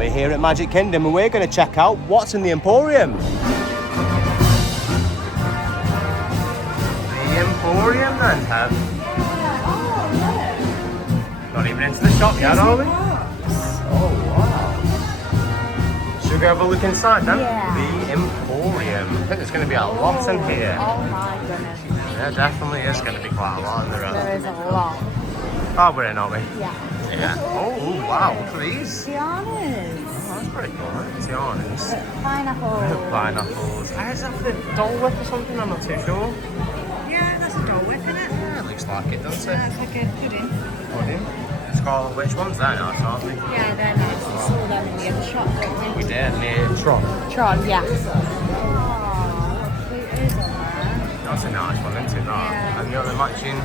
We're here at Magic Kingdom and we're going to check out what's in the Emporium. The Emporium then, Ted. Not even into the shop yet, are we? Oh, wow. Should we go have a look inside then? Yeah. The Emporium. I think there's going to be a lot in here. Oh my goodness. There definitely is going to be quite a lot in there. There is a lot. Oh, we're in, aren't we? Yeah. Yeah. Oh, wow, look at these. Tianas. Oh, that's pretty cool, right? Tianas. Pineapple. Pineapples. Is that for Dole Whip or something? I'm not too sure. Yeah, that's a Dole Whip, isn't it? Yeah, it looks like it, doesn't it? Yeah, it's like a pudding. Pudding. It's called, which one's that now, aren't we? Yeah, they're nice. We saw them in the other shop, didn't we? We did, near Tron. Tron, yeah. Oh, what fruit is on there? That's a nice one, isn't it? That? Yeah. And you got the matching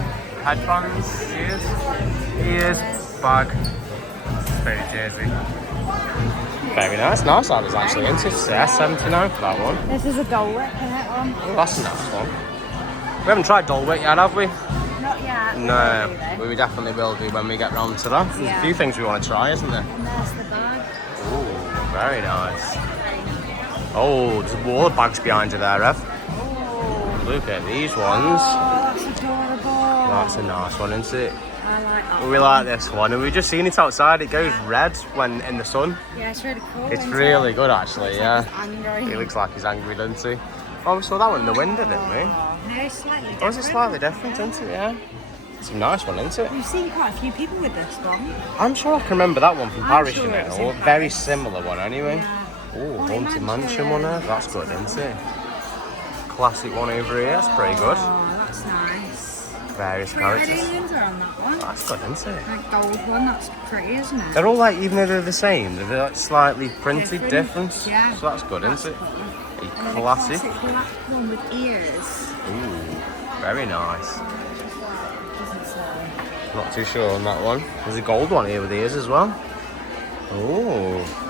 headbands, ears, bag, spirit jersey. Very nice. Nice that is actually, isn't it? It's $79 for that one. This is a Dole Whip, isn't it? Oh, that's a nice one. We haven't tried Dole Whip yet, have we? Not yet. No, but we definitely will do when we get round to that. There's a few things we want to try, isn't there? And there's the bag. Ooh, very nice. Oh, there's a wall of bags behind you there, Ev. Oh. Look at these ones. Oh, that's adorable. That's a nice one, isn't it? I like that. We like this one, and we've just seen it outside. It goes red when in the sun. Yeah, it's really cool. It's really good, actually. Yeah. He's angry. He looks like he's angry, doesn't he? Oh, we saw that one in the window, didn't we? No, it's slightly different. Oh, is it slightly different, isn't it? Yeah. It's a nice one, isn't it? We've seen quite a few people with this one. I'm sure I can remember that one from Paris, sure you it was know. in Very Paris. similar one, anyway. Yeah. Oh, Haunted Mansion one there. That's good, isn't it? Classic one over here. That's pretty good. Oh, that's nice. Various Red characters. aliens are on that one. That's good, isn't it? That gold one, that's pretty, isn't it? They're all like, even though they're the same, they're like slightly printed different. Yeah. So that's good, isn't it? cool. A And then a classic. classic black one with ears. Ooh, very nice. Doesn't say. Not too sure on that one. There's a gold one here with ears as well. Oh.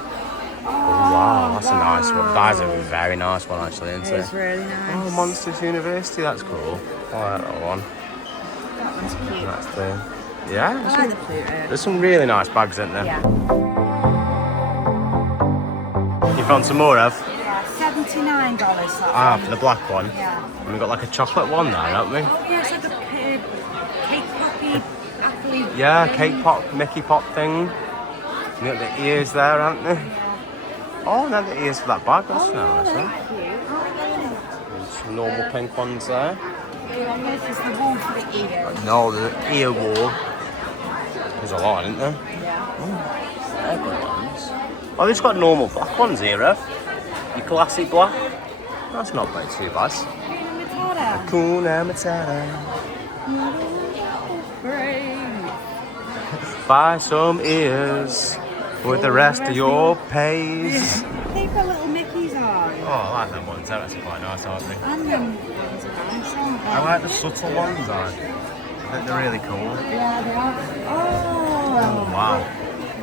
Oh, wow, that's a nice one. That is a very nice one, actually, isn't it? It's really nice. Oh, Monsters University, that's cool. I like that one. That one's cute. That's the... Yeah, I like the Pluto. there's some really nice bags in there. Yeah. You found some more, Ev? Yeah, $79 that Ah, one. for the black one. Yeah. And we've got like a chocolate one there, haven't we? Oh yeah, it's like a cake poppy, apple. Yeah, cake pop, Mickey pop thing. You got the ears there, haven't they? Yeah. Oh, no, the ears for that bag. That's Oh, nice, they're huh? cute. And some normal pink ones there. And this is the wall for the ears. No, the ear wall. There's a lot, isn't there? Yeah. They're good ones. Oh, they've just got normal black ones here, Ev. Your classic black. That's not bad, too bad. Matata. Hakuna Matata. Great. Buy some ears with the rest of your pays. They've got little Mickeys on. Oh, I like them ones. They're actually quite nice, aren't they? And them ones are nice, aren't they? I like the subtle ones. I think they're really cool. Yeah, they are. Oh, Oh. wow.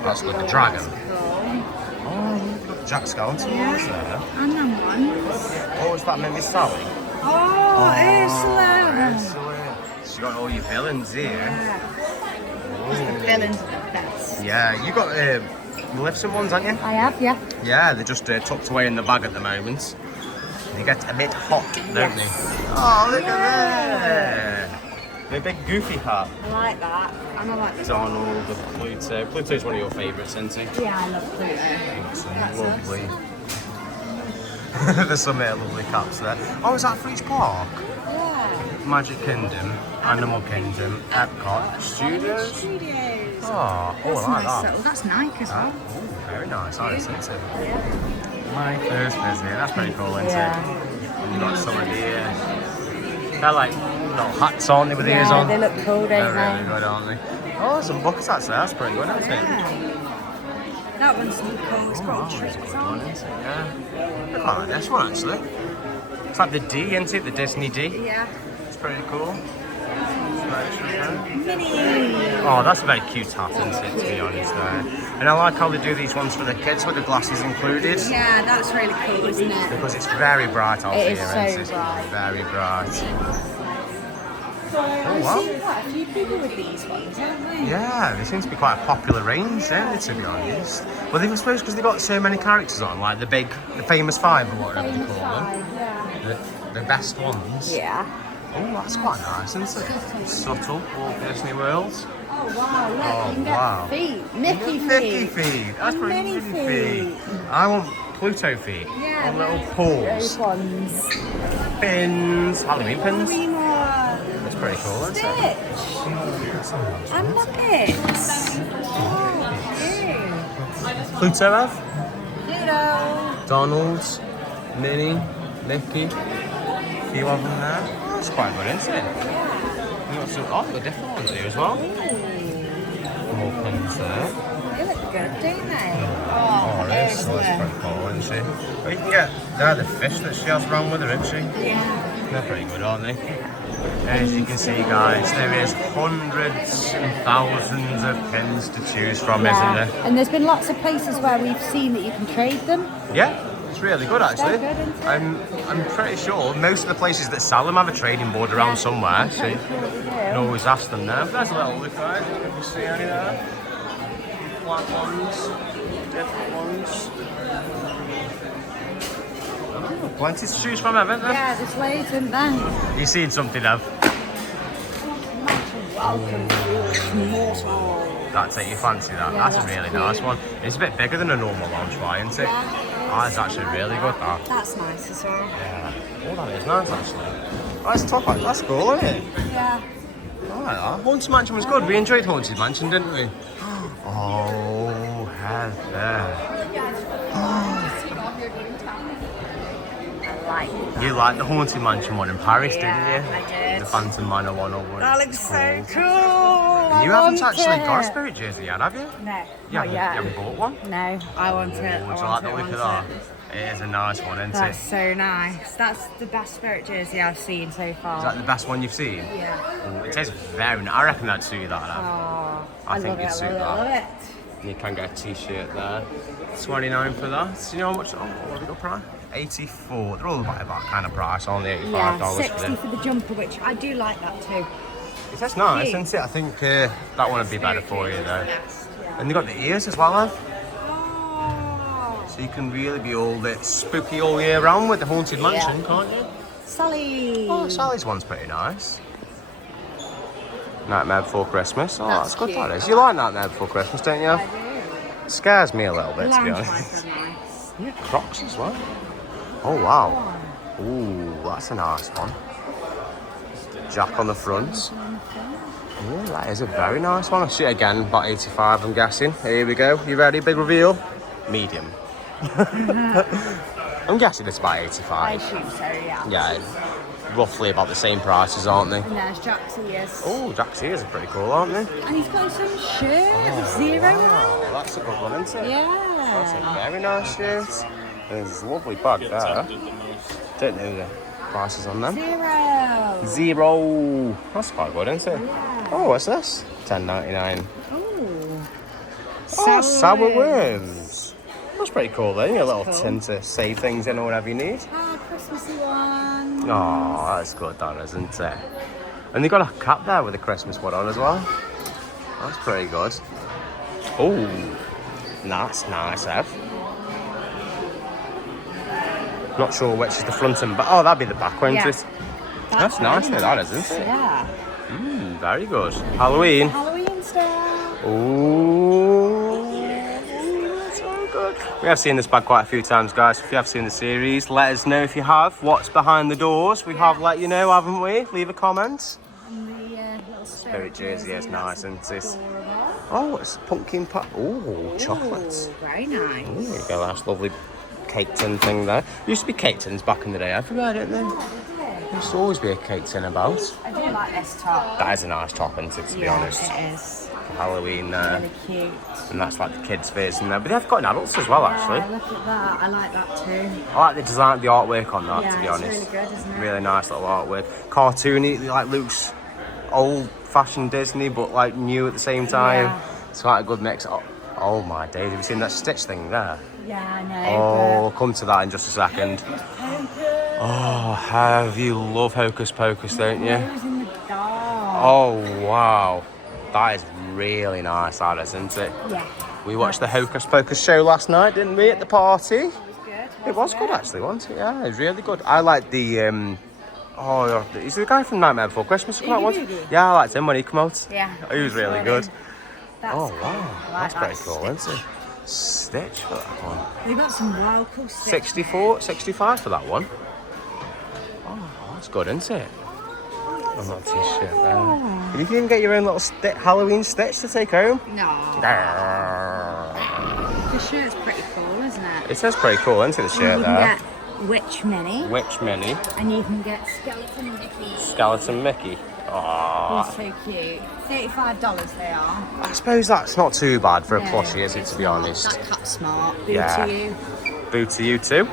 That's good. The dragon. Cool. Oh, look at Jack Skellington ones there. And them ones. Oh, is that Mimi Sally? Oh, Ursula. Ursula. So you got all your villains here. Yeah. The villains are the best. Yeah, you got Maleficent ones, haven't you? I have, yeah. Yeah, they're just tucked away in the bag at the moment. They get a bit hot, don't Yes. they? Oh, look at that! The big goofy hat. I like that. And I like the Donald, the Pluto. Pluto's one of your favourites, isn't he? Yeah, I love Pluto. Some That's lovely. There's some lovely caps there. Oh, is that for each park? Yeah. Magic Kingdom, Animal Kingdom, Epcot, Studios. Studios. Oh, That's I like nice. that. Oh, that's Nike as well. Oh, very nice, isn't it? My first visit. That's pretty cool, isn't it? And you've got some of the they're like little hats on with ears on. They look cool, They're don't really they? good, aren't they? Oh, some buckets actually. That's pretty good, isn't it? Yeah. That one's cool. It's Oh, got that's a tricks good on. one, isn't it? Yeah. I quite like this one actually. It's like the D, isn't it? The Disney D. Yeah. It's pretty cool. Mini. Oh, that's a very cute hat, isn't it, to be honest there. And I like how they do these ones for the kids with the glasses included. Yeah, that's really cool, isn't it? Because it's very bright out It here, is so isn't it? bright. Very bright. I've wow. seen quite a few people with these ones, haven't they? Yeah, they seem to be quite a popular range, don't they, to be honest? Well, I suppose because they've got so many characters on, like the famous five or whatever they call them. Yeah. The best ones. Yeah. Oh, that's quite nice, isn't it? Subtle, Walt Disney World. Oh wow, look, Oh, you can get wow. feet. Mickey feet. Mickey feet. That's And pretty Minnie Minnie feet. I want Pluto feet. Yeah, Or little those paws. ones. Pins. Halloween pins. Halloween one. That's pretty cool, isn't it? Stitch. And Muppets. Oh, cute. Pluto have? Pluto. Donald, Minnie, Mickey. A few of them there. Oh, that's quite good, isn't it? You've got some, the different ones here as well. More pins there. They look good, don't they? Oh, there's that's one. pretty cool, isn't she? Well, you can get, they're the fish that she has around with her, isn't she? Yeah. They're pretty good, aren't they? As you can see, guys, there is hundreds and thousands of pins to choose from, isn't there? And there's been lots of places where we've seen that you can trade them. Yeah, it's really good, actually. They're good, isn't it? I'm pretty sure most of the places that sell them have a trading board around somewhere, so you can always ask them there. But there's a little look, guys. If you see any there. Black ones, different ones. Oh, plenty to choose from, haven't there? Yeah, there's loads, isn't there? You seen something, Ev? Welcome to Mortal. That's it, you fancy that? Yeah, that's a that's really cute. nice one. It's a bit bigger than a normal lounge fly, isn't it? Yeah. Oh, it's actually really good, that. That's nice as well. Yeah. Oh, that is nice, actually. Oh, it's top, that's cool, isn't it? Yeah. I like that. Haunted Mansion was good. We enjoyed Haunted Mansion, didn't we? Oh, Heather. I like that. You liked the Haunted Mansion one in Paris, didn't Yeah, you? I did. The Phantom Manor one over. That looks so cool. You haven't actually got a spirit jersey yet, have you? No, You not haven't, yet. you haven't bought one? No, I want it. Would I you want like it, the I look of want that? it. It is a nice one, isn't That's it? so nice. That's the best spirit jersey I've seen so far. Is that the best one you've seen? Yeah. Oh, it tastes very nice. I reckon that'd suit you that. Ev. Oh, I think love you'd it, suit love that. it, love it. You can get a t-shirt there. 29 for that. Do you know how much? Oh, what have you got price? 84. They're all about that kind of price, aren't they? $85 Yeah, for 60 them. for the jumper, which I do like that too. That's nice, Cute. isn't it? I think that one would be better for you though. Yes, yeah. And they got the ears as well, Ev. Oh, So you can really be all bit spooky all year round with the Haunted Mansion, Yeah. can't you? Sally. Oh, Sally's one's pretty nice. Nightmare Before Christmas. Oh, that's, That's good, cute. that is. You like Nightmare Before Christmas, don't you? I do. Scares me a little bit, to be Lounge honest. bikes are nice. Yeah, Crocs as well. Oh, wow. Ooh, that's a nice one. Jack on the front. Oh, that is a very nice one. I see it again, about 85, I'm guessing. Here we go. You ready? Big reveal? Medium. I'm guessing it's about 85. I assume so, yeah. Yeah, roughly about the same prices, aren't they? And there's Jack's ears. Oh, Jack's ears are pretty cool, aren't they? And he's got some shirt with zero on. Wow, that's a good one, isn't it? That's a Yeah. very nice shirt. There's a lovely bag there. Don't know the prices on them. Zero. Zero. That's quite good, isn't it? Yeah. Oh, what's this? $10.99. Oh. Oh, sour worms. That's pretty cool then. Your little cool. tin to save things in or whatever you need. Ah, Christmassy one. Oh, that's good, that isn't it? And they got a cap there with a Christmas one on as well. That's pretty good. Oh, that's nice, Ev. Not sure which is the front and back. Oh, that'd be the back, won't Yeah. it? That's nice, really that isn't it? Yeah. Very good. Halloween. Halloween style. Ooh, that's so good. We have seen this bag quite a few times, guys. If you have seen the series, let us know if you have. What's behind the doors? We have let you know, haven't we? Leave a comment. And the little Spirit jersey is nice, isn't it? adorable. Oh, it's pumpkin pie. Oh, chocolates. Ooh, very nice. There you go, that's lovely cake tin thing there. Used to be cake tins back in the day everywhere, didn't there? There used to always be a cake tin about. I do like this top. That is a nice top, isn't it, to be honest? It is. For Halloween there. Really cute. And that's like the kids' version there. But they've got an adults as well, Yeah, actually. look at that. I like that too. I like the design, the artwork on that, Yeah, to be it's honest. really good, isn't it? Really nice little artwork. Cartoony, like Luke's old-fashioned Disney, but like new at the same time. Yeah. It's quite a good mix. Oh my days, have you seen that Stitch thing there? Yeah, I know. Oh, we'll come to that in just a second. Oh, have you love Hocus Pocus, don't you? Glows in the dark. Oh, wow. That is really nice, that is, isn't it? Yeah. We watched the Hocus Pocus show last night, didn't we, at the party? It was good. It was good, actually, wasn't it? Yeah, it was really good. I like the, oh, is the guy from Nightmare Before Christmas who come out once? Yeah, I liked him when he came out. Yeah. He was really good. That's Oh, cool. wow. I like That's pretty that cool, stitch. isn't it? Stitch for that one. They've got some wild cool stitch. 64, 65 for that one. Oh, that's good, isn't it? I'm not too sure. You can even get your own little Halloween stitch to take home. No. The shirt's pretty cool, isn't it? It says pretty cool, isn't it, the shirt You there? can get Witch Mini. Witch Mini. And you can get Skeleton Mickey. Skeleton Mickey. Oh, He's so cute. $35 they are. I suppose that's not too bad for a plushie, is it, to be honest? That cut's smart. Boo Yeah. to you. Boo to you too.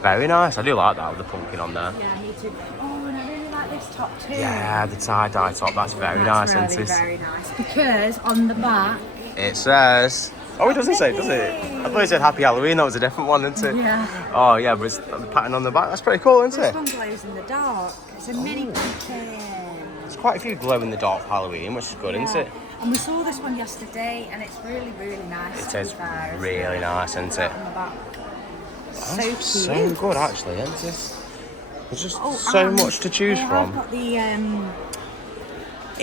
Very nice. I do like that with the pumpkin on there. Yeah, me too. Oh, and I really like this top too. Yeah, the tie-dye top. That's very nice, That's isn't it? very nice. Because on the back... It says... Oh, it doesn't say, does it? I thought it said Happy Halloween. That was a different one, isn't it? Yeah. Oh, yeah, but it's the pattern on the back. That's pretty cool, isn't This it? one glows in the dark. It's a mini pumpkin. There's quite a few glow-in-the-dark Halloween, which is good, isn't it? And we saw this one yesterday, and it's really, really nice. It to is be fair, isn't really it? nice, isn't it? On the back. So cute. So good, actually, isn't it? There's just Oh, so and much to choose they from. have got the,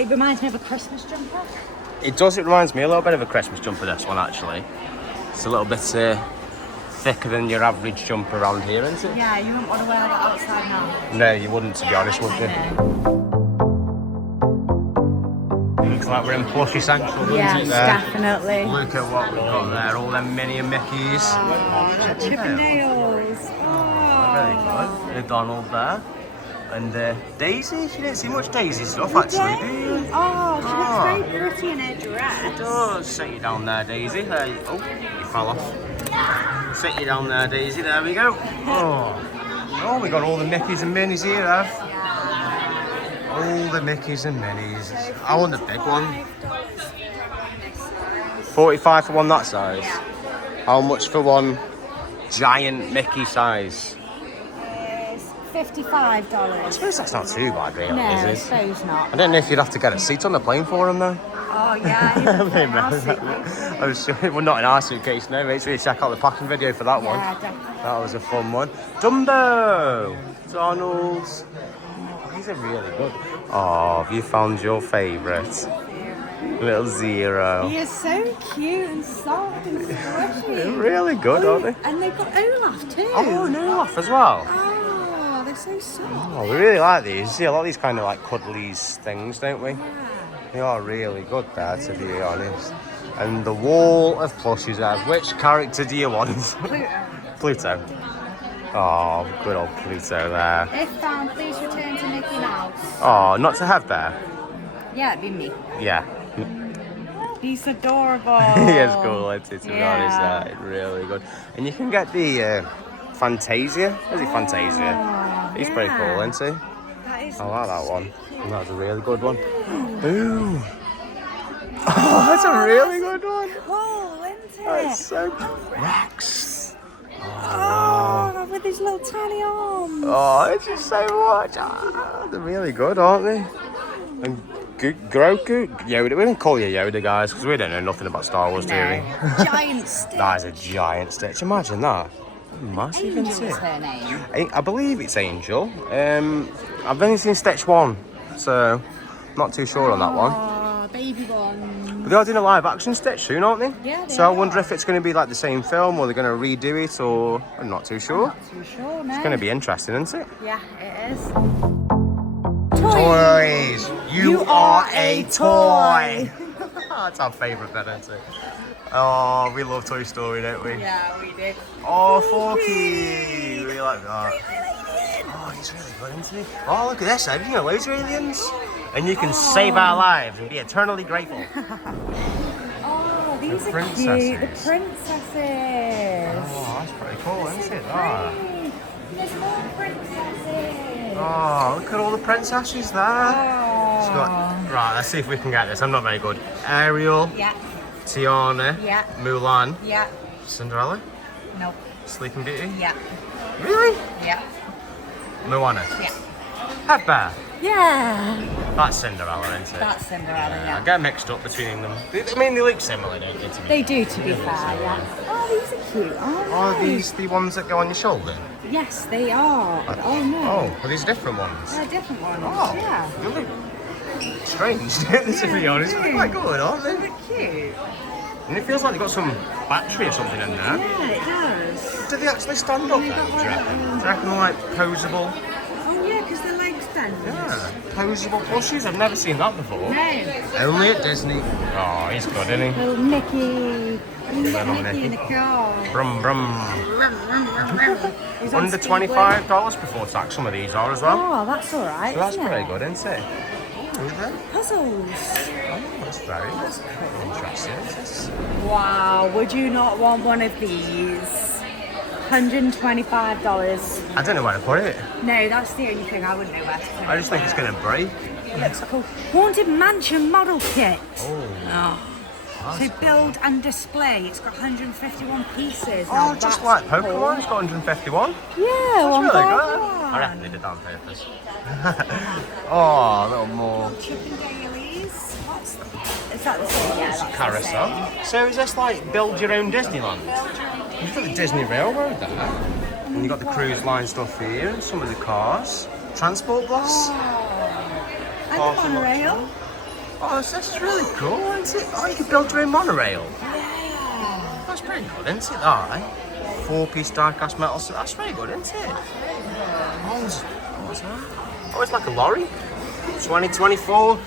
it reminds me of a Christmas jumper. It does. It reminds me a little bit of a Christmas jumper, this one, actually. It's a little bit thicker than your average jumper around here, isn't it? Yeah, you wouldn't want to wear that outside now. No, you wouldn't, to be honest, would you? Looks like we're in Plushy Central, doesn't Yes, it, there? definitely. Look at what we've got there. All them Minnie and Mickeys. Chippendales. Very good. The Donald there. And Daisy. You didn't see much Daisy stuff, actually, do you? Oh, she looks very pretty in her dress. It does. Sit you down there, Daisy. There you, oh, you fell off. Sit you down there, Daisy. There we go. Oh, we got all the Mickeys and Minnies here, Ev. All the Mickeys and Minnies. I want the big one. 45 for one that size. How much for one giant Mickey size? $55. I suppose that's not too bad, really, No, I is it? suppose not. I don't know if you'd have to get a seat on the plane for him, though. Oh, yeah. I'm sure. Well, not in our suitcase, no. Make sure you check out the packing video for that one. Yeah, definitely. That was a fun one. Dumbo! Donald's. These are really good. Oh, have you found your favourite? Little Zero. He is so cute and soft and They're squishy. really good, aren't they? And they've got Olaf too. Oh, and Olaf as well. Oh, they're so soft. Oh, we really like these. You see a lot of these kind of like cuddlies things, don't we? Yeah. They are really good there, to be honest. And the wall of plushies there. Which character do you want? Pluto. Oh, good old Pluto there. If found, please return to Mickey Mouse. Oh, not to have there. Yeah, it'd be me. Yeah. He's adorable. He is cool, isn't it, to be Yeah. honest. It's really good. And you can get the Fantasia. Is it Fantasia? He's pretty cool, isn't he? That is I like that one. That was a really good one. Ooh. Oh, that's a really good one. cool, isn't it? That's so Rex. Oh, with his little tiny arms. Oh, it's just so much. They're really good, aren't they? And Grogu, Yoda. We don't call you Yoda, guys, because we don't know nothing about Star Wars, do we? Giant stick. That is a giant stitch. Imagine that. Massive, Angel isn't is it? her name. I believe it's Angel. I've only seen Stitch 1, so not too sure on that one. Oh, baby one. But they are doing a live action Stitch soon, aren't they? Yeah, they So I are. wonder if it's going to be like the same film or they're going to redo it, or I'm not too sure. Not too sure, no. It's going to be interesting, isn't it? Yeah, it is. Toys! You are a toy! That's our favourite bit, isn't it? Oh, we love Toy Story, don't we? Yeah, we did. Oh, Forky! We like that. Oh, he's really good, isn't he? Oh, look at this, Ed. You know, loads of aliens. And you can save our lives and be eternally grateful. Oh, these are princesses. cute. The princesses. Oh, that's pretty cool, isn't it? Pretty. There's more princesses. Oh, look at all the princesses there. It's got, right, let's see if we can get this. I'm not very good. Ariel, Yeah, Tiana, yeah, Mulan, yeah. Cinderella, Nope. Sleeping Beauty. Yeah, Really? yeah, Moana. yeah. Headbear. Yeah. That's Cinderella, isn't it? That's Cinderella, I yeah. get mixed up between them. I mean, they look similar, don't they? To me? They do, to be fair, yeah. Oh, these are cute, aren't they? Are these the ones that go on your shoulder? Yes, they are. Oh, no. Oh, are these different ones? They're different ones, Oh, yeah. they look strange, to be honest. They're quite good, aren't they? They're cute. And it feels like they've got some battery or something in there. Yeah, it does. Do they actually stand up then, do you reckon? Do you reckon they're like posable? Oh, yeah, because their legs bend. Yeah, posable plushies. I've never seen that before. No. Only at Disney. Oh, he's good, isn't he? Little Mickey. You can get Little Mickey in the Mickey. car. Brum brum. He's on Under Speedway. $25 before tax, some of these are as well. Oh, that's all right. So that's isn't pretty it? good, isn't it? Is it? Puzzles. Oh, that's very interesting. Wow, would you not want one of these? $125. I don't know where to put it. No, that's the only thing I wouldn't know where to put. I just think it's going to break. It looks cool. Haunted Mansion model kit. Oh. So build and display. It's got 151 pieces. Oh, Now just that's like cool. Pokemon, it's got 151. Yeah, That's one really by good. one. I reckon they did that on purpose. Oh, a little more. Chippendales. What's is that the same? Yeah, that's the Carousel. same. So is this like build your own Disneyland? You've got the Disney Railroad there. And you've got the cruise line stuff here, and some of the cars. Transport bus. And the Park and monorail. Oh, this is really cool, isn't it? Oh, you can build your own monorail. Yeah. That's pretty good, isn't it, that, eh? 4-piece die-cast metal, so that's pretty good, isn't it? What's that? Oh, it's like a lorry. 2024,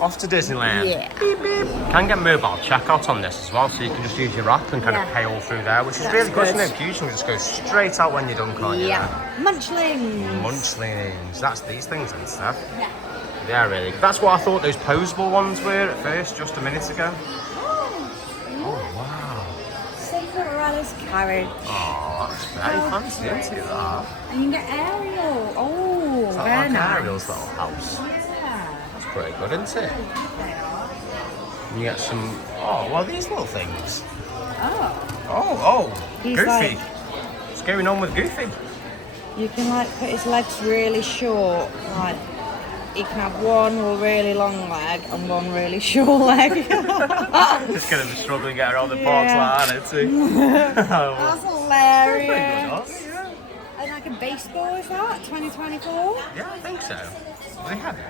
off to Disneyland. Yeah. Beep, beep. Can get mobile checkout on this as well, so you can just use your app and kind of pay all through there, which is That's really good, good. isn't it? You can just go straight out when you're done, can't you? Yeah. Munchlings. Munchlings. That's these things and stuff. Yeah. Yeah, really. That's what I thought those posable ones were at first, just a minute ago. Oh, wow. Cinderella's carriage. Oh, that's very fancy, isn't it, that? And you can get Ariel. Oh, Is that very like nice. Ariel's little house? Yeah. That's pretty good, isn't it? And you get some... Oh, well, these little things. Oh. Oh, He's Goofy. like- What's going on with Goofy? You can like put his legs really short. Like he can have one really long leg and one really short leg. Just going to be struggling to get around the parks like that, isn't he? That's hilarious. Pretty good, huh? And like a baseball, is that 2024? Yeah, I think so. They have it.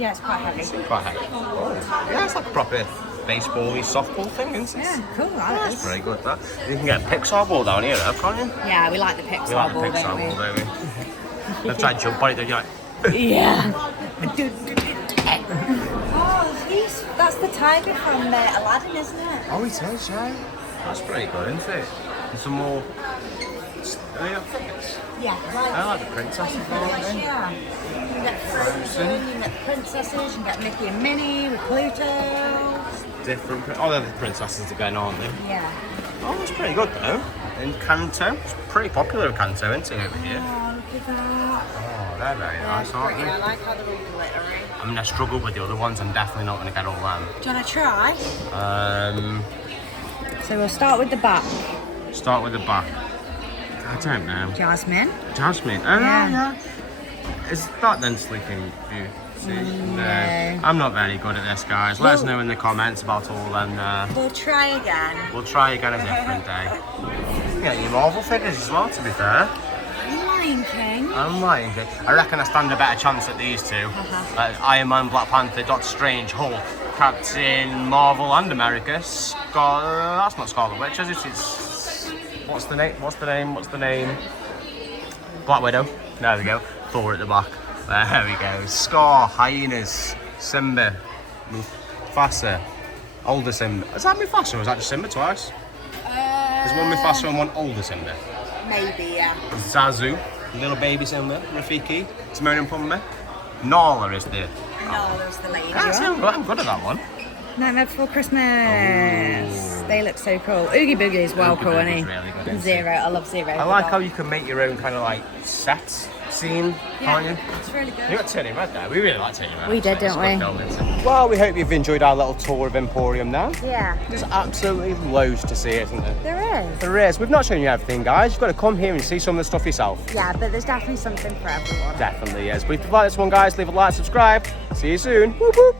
Yeah, it's quite heavy. Quite heavy. Oh. Yeah, it's like a proper baseball-y softball thing, isn't it? Yeah, cool. That That's is. very good, that. You can get a Pixar ball down here, though, can't you? Yeah, we like the Pixar We like the ball, Pixar don't we? ball, don't we? They've tried to jump on it, then you're like... Yeah. Oh, that's the tiger from Aladdin, isn't it? Oh, it is, yeah. That's pretty good, isn't it? And some more... Are they not figures? Yeah. I like the princesses, aren't they? Yeah. You can get Frozen, you can get the princesses, you can get Mickey and Minnie with Pluto. Different... Oh, they're the princesses again, aren't they? Yeah. Oh, that's pretty good, though. In Kanto. It's pretty popular with Kanto, isn't it, over here? Oh, look at that. Oh, they're very nice, aren't Pretty. I they? like how they're all glittery. I mean, I struggled with the other ones. I'm definitely not going to get all them. Do you want to try? So we'll start with the back. Start with the back. I don't know. Jasmine. Jasmine. Oh, Yeah. yeah. Is that then Sleeping Beauty? No. I'm not very good at this, guys. Let us know in the comments about all them. We'll try again. We'll try again a different day. You can get your Marvel figures as well, to be fair. Lion King. I'm lying. I reckon I stand a better chance at these two. Iron Man, Black Panther, Doctor Strange, Hulk, Captain Marvel and America. That's not Scarlet Witch, is it? It's... What's the name? Black Widow. There we go. Thor at the back. There we go. Scar, Hyenas, Simba, Mufasa, older Simba. Is that Mufasa or is that just Simba twice? There's one Mufasa and one older Simba. Maybe, yeah. Zazu, little baby Simba, Rafiki, Timon and Pumbaa. Nala is the... No, there's the lady. I'm good at that one. Nightmare Before Christmas. They look so cool. Oogie Boogie is well Oogie cool, isn't Boogie's he? really good, isn't Zero. I love Zero. I like how you can make your own kind of like set scene, can't you? It's really good. You got Turning Red there. We really like Turning Red. We did, actually. It's don't a we? good film, isn't it? Well, we hope you've enjoyed our little tour of Emporium now. Yeah. There's absolutely loads to see, isn't there? There is. There is. We've not shown you everything, guys. You've got to come here and see some of the stuff yourself. Yeah, but there's definitely something for everyone. Definitely is. But if you like this one, guys, leave a like, subscribe. See you soon. Whoop, whoop.